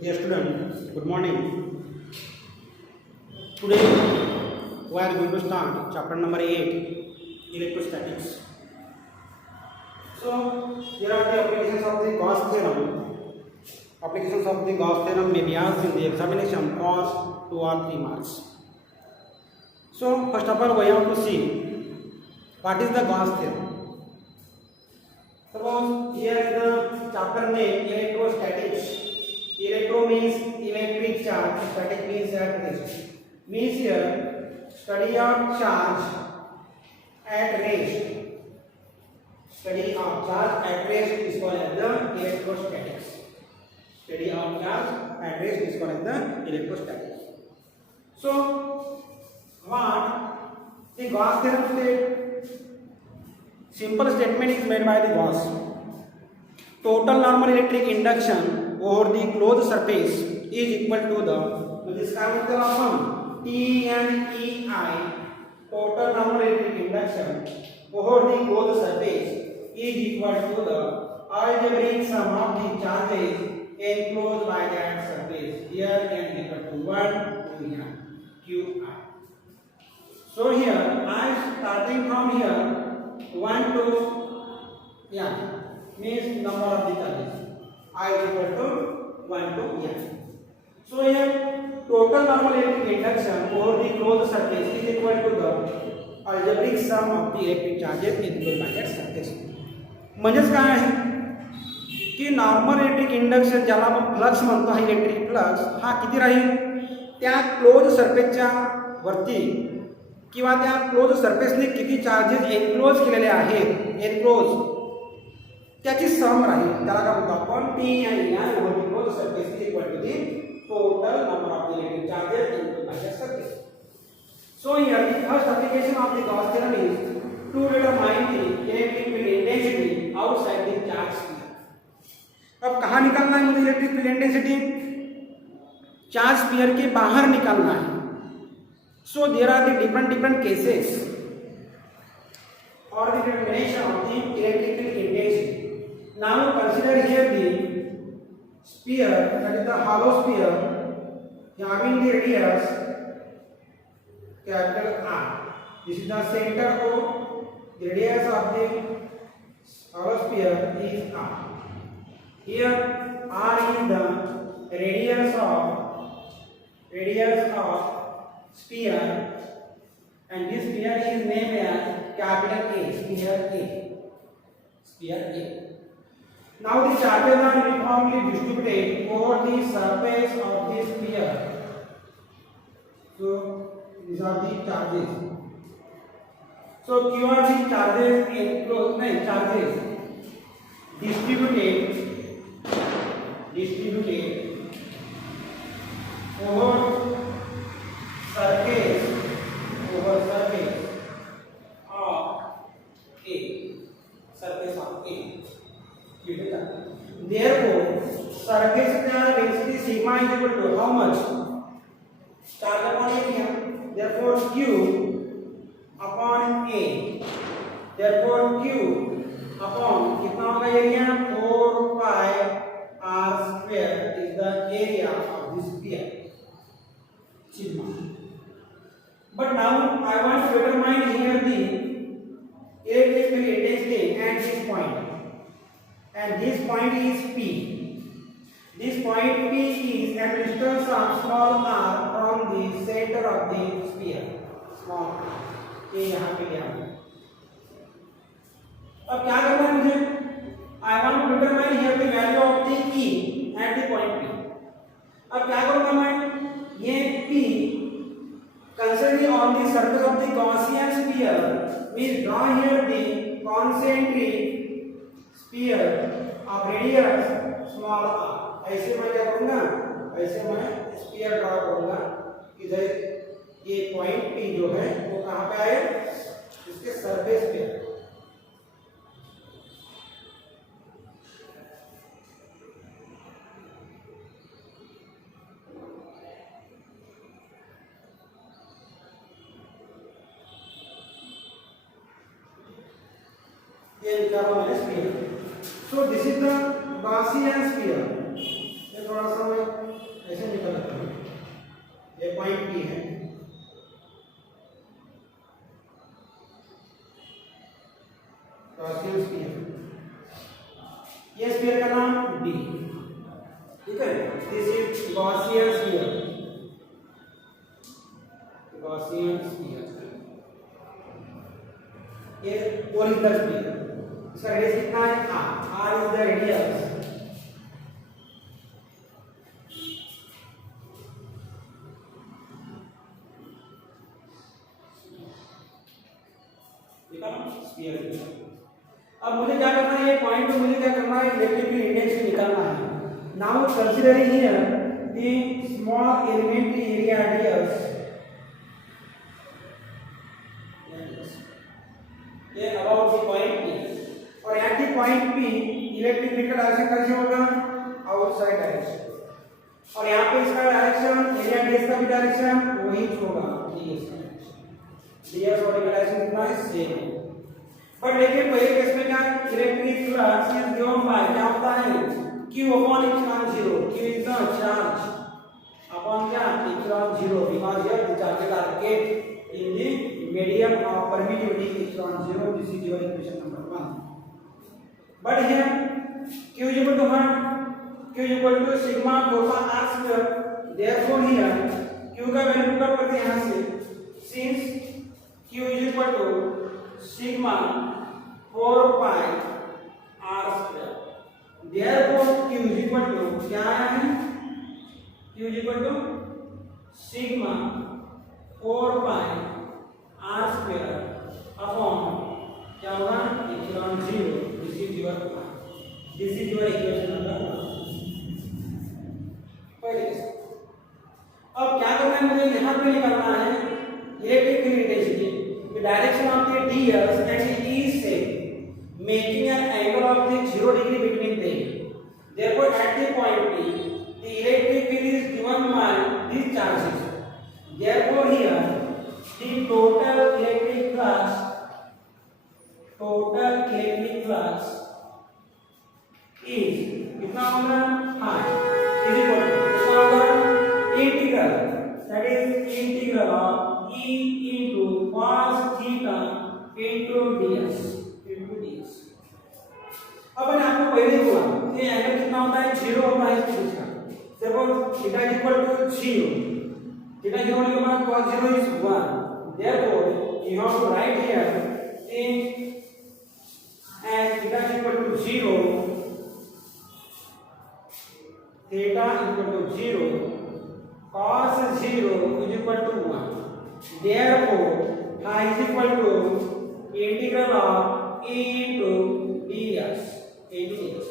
Dear student, good morning. Today we are going to start chapter number 8, electrostatics. So here are the applications of the Gauss theorem. Applications of the Gauss theorem may be asked in the examination for 2 or 3 marks. So first of all we have to see what is the Gauss theorem. Suppose here is the chapter name electrostatics. Electro means electric charge, static means at rest. Means here study of charge at rest. Study of charge at rest is called as the electrostatics. Study of charge at rest is called as the electrostatics. So what the Gauss theorem states? Simple statement is made by the Gauss. Total normal electric induction over the closed surface is equal to the this kind of sum TNEI. Total normal electric induction over the closed surface is equal to the algebraic sum of the charges enclosed by that surface. Here n is equal to 1 to here Qi. So here I am starting from here 1 to means number of the charges. I is equal to 1 to n. So here total normal electric induction over the closed surface is equal to the algebraic sum of the electric charges enclosed by that surface. म्हणजेच काय आहे की normal electric induction ज्याला आपण flux म्हणतो हा electric flux हा किती राहील त्या क्लोज सरफेसच्या वरती किंवा त्या क्लोज सरफेसने किती चार्जेस एनक्लोज केलेले आहेत एनक्लोज त्याची सम राहील त्याला काय म्हणतो आपण पी आणि या over the close surface is equal to the total number of electric charges enclose by the surface. So here the first application of the Gauss theorem is to determine the electric field intensity outside the charge sphere. अब कहाँ निकालना है मुझे electric field intensity? Charge sphere के बाहर निकालना है. So there are the different cases or the determination of the electric field intensity. Now consider here the sphere, that is the hollow sphere having the radius capital R. This is the center O. The radius of the hollow sphere is R. Here R is the radius of sphere, and this sphere is named as capital A, sphere A. Sphere A. Now the charges are uniformly distributed over the surface of this sphere. So these are the charges. So Q are the charges enclosed, charges distributed over surface of A, surface of A. Therefore surface density sigma is equal to how much? Charge upon area. Therefore Q upon A. Therefore Q upon कितना होगा area 4 pi r square is the area of this sphere sigma. But now I want to determine here the electric field intensity at this point, and this point is P. This point P is a distance of small r from the center of the sphere. Small a यहाँ पे लिया. अब क्या करना है मुझे? I want to determine here the value of the E at the point P. अब क्या करूँगा मैं? ये P considering on the surface of the Gaussian sphere, we draw here the concentric sphere of radius small r. ऐसे मैं क्या करूँगा? ऐसे मैं sphere ड्रॉ करूँगा. इधर ये पॉइंट P जो है वो कहाँ पे आए? इसके सरफेस पे. So this is the Gaussian sphere. ये थोड़ा सा मैं ऐसे निकल आता है, ये पॉइंट पी है, गॉसियन स्फीयर, ये स्फीयर का नाम डी, ठीक है, this is Gaussian sphere, Gaussian sphere, ये ओरिजिनल स्फीयर, इसका रेडियस कितना है R is the radius, sphere. अब मुझे क्या करना है, ये पॉइंट पे मुझे क्या करना है, इलेक्ट्रिक फील्ड इंडेक्स निकालना है। Now considering here the small elementary area radius, ये अबाउट द पॉइंट पी, और at the point P electric field का डायरेक्शन कैसे होगा, आउटसाइड डायरेक्शन, और यहाँ पे इसका डायरेक्शन एरिया डीएस का भी डायरेक्शन वही होगा, डीएस का डीएस और डायरेक्शन कितना है, सेम। बट लेकिन पहले केस में क्या, electric flux is given by, क्या होता है, q upon epsilon 0, q is the charge upon क्या, epsilon 0, because here the charges are kept in the medium of permittivity इप्सिलॉन 0, this is your equation number 1. but here q is equal to what, q is equal to sigma 4 pi r square, therefore here q का value put करते हैं यहां से, since q is equal to sigma 4 pi r square, therefore q is equal to क्या है, q is equal to sigma 4 pi r square upon क्या होगा, epsilon 0, this is your equation number 1. अब क्या करना है, मुझे यहाँ पे निकालना है electric field intensity, the direction of the ds and the e same, making an angle of the 0 degree between them. Therefore, at the point P, the electric field is given by these charges. Therefore, here the total electric flux is कितना होगा, हाँ, is equal to कितना होगा, integral, that is integral of e into cos theta into ds. अब मैंने आपको पहले ही बोला कि एंगल कितना होता है, 0 होता है इसके बीच का, देखो theta is equal to 0, theta 0 होने के बाद cos 0 is 1, therefore you have to write here in and theta is equal to 0, theta is equal to 0, cos 0 is equal to 1, therefore phi is equal to integral of e into ds into ds.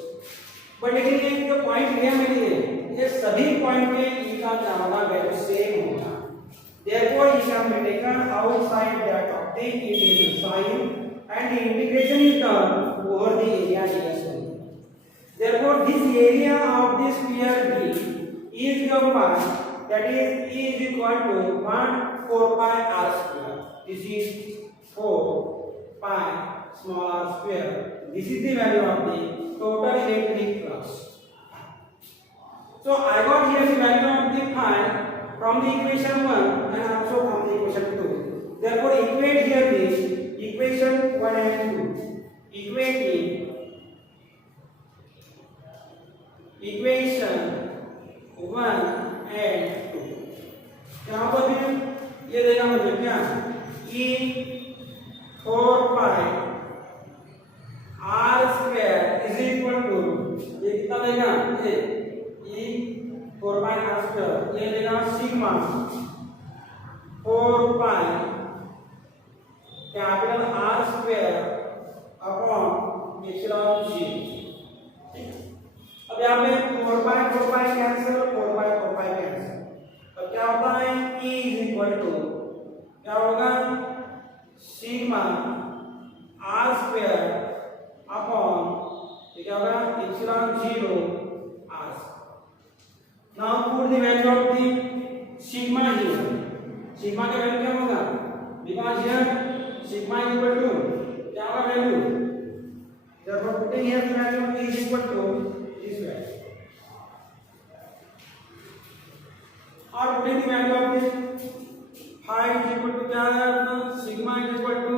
But लेकिन ये जो point लिया मैंने, ये सभी point पे e का क्या होगा, वैल्यू सेम होगा, therefore e can be taken outside that of the integration sign and the integration is done over the area ds only. Therefore this area of this sphere D is given by, that is E is equal to 4 pi r square, this is 4 pi small r square, this is the value of the total electric flux. So I got here the value of the phi from the equation 1 and also from the equation 2. Therefore equate here this equation 1 and 2, equate equation 1 and 2, यहाँ पर भी ये देगा मुझे क्या, e 4 pi r square is equal to, ये कितना देगा, ये e 4 pi r square, ये देगा sigma 4 pi capital R square upon epsilon 0. अब यहाँ पे 4 pi कैंसिल, 4 pi कैंसिल, तो क्या होता है, E is equal to क्या होगा, सिग्मा R square अपॉन क्या होगा, epsilon 0 R. Now put the value of the sigma here. Sigma का वैल्यू क्या होगा, because here sigma is equal to क्या होगा value, therefore putting here the value of E is equal to this value. the value of this? Phi is equal to क्या है अपना? Sigma is equal to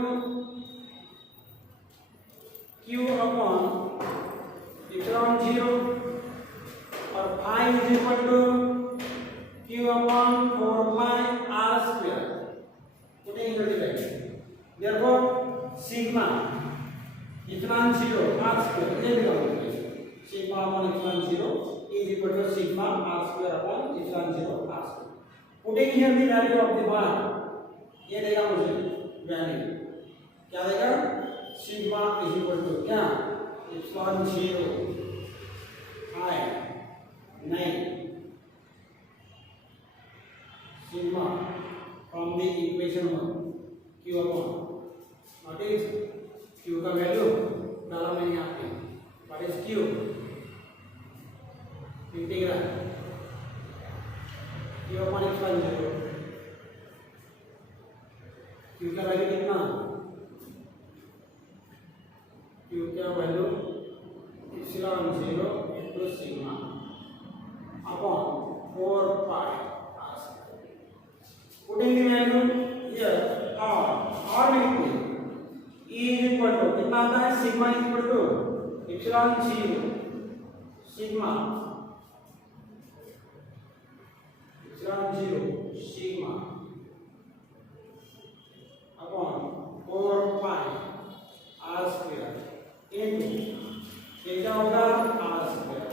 Q upon epsilon 0 और phi is equal to Q upon 4 pi r square. Putting into the bracket. Therefore, sigma epsilon 0 r square ये निकालो. Sigma upon epsilon 0 is equal to sigma r square upon epsilon 0 r square. Putting here the value of the bar, ये देगा मुझे value. क्या देगा? Sigma is equal to क्या? epsilon 0 pi 9 sigma from the equation 1 q upon what is q का value डाला मैंने यहाँ पे. What is q? Integral q upon epsilon 0. q का वैल्यू कितना? q का value epsilon 0 into sigma upon 4 pi r square. Putting the value here r में लिखते हैं. E is equal to कितना आता है? sigma is equal to epsilon 0 sigma epsilon 0 sigma upon 4 pi r square into क्या होगा? r square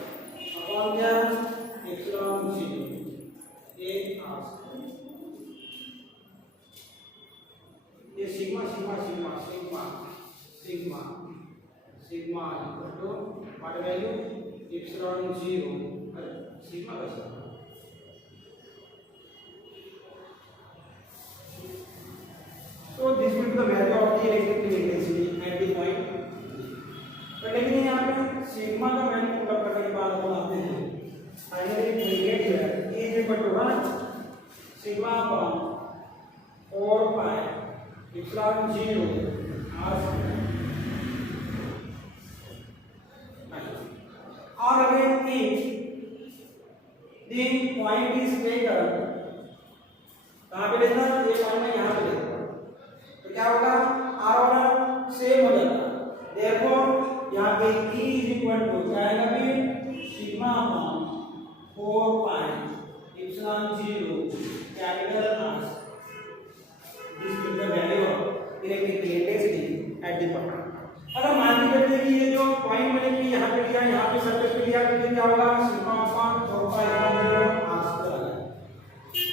upon क्या? epsilon 0 एक r square. ये sigma sigma sigma sigma sigma sigma equal to what value? epsilon 0 sigma का sigma. So this will be the value of the electric field intensity at the point. तो लेकिन यहाँ पे sigma का value put करने के बाद हम आते हैं finally we get here E is equal to 1 sigma upon 4 pi epsilon 0 r square. Or again if the point is taken कहाँ पे लेता है? ये पॉइंट में यहाँ पे लेता है तो क्या होगा? r वाला सेम हो जाता है. Therefore यहाँ पे E is equal to क्या आएगा भी? sigma upon 4 pi epsilon 0 capital R. This will be the value of electric intensity at the point. अगर मान लीजिए कि ये जो पॉइंट मैंने कि यहाँ पे लिया, यहाँ पे सरफेस पे लिया तो क्या होगा? sigma upon 4 pi epsilon 0 R square आ जाएगा.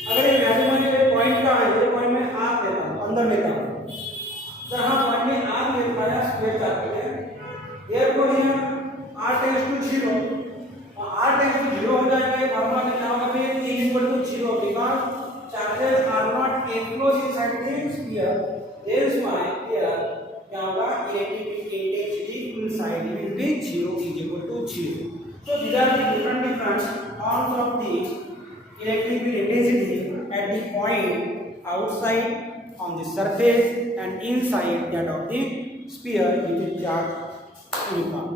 अगर ये वैल्यू मैंने पॉइंट का है, ये पॉइंट में R लेता हूँ, अंदर लेता हूँ, तो हाँ पॉइंट में R ले पाया स्क्वायर करके है. Therefore here r tends to 0 और r tends to 0 हो जाएगा. ये फॉर्मूला में क्या होगा? फिर E is equal to 0 because charges are not enclosed inside the sphere. That's why here क्या होगा? electric intensity inside will be 0 is equal to 0. So these are the different forms of the electric intensity at the point outside on the surface and inside that of the sphere which is charged uniform.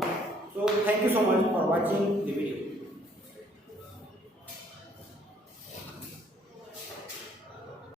So thank you so much for watching the video.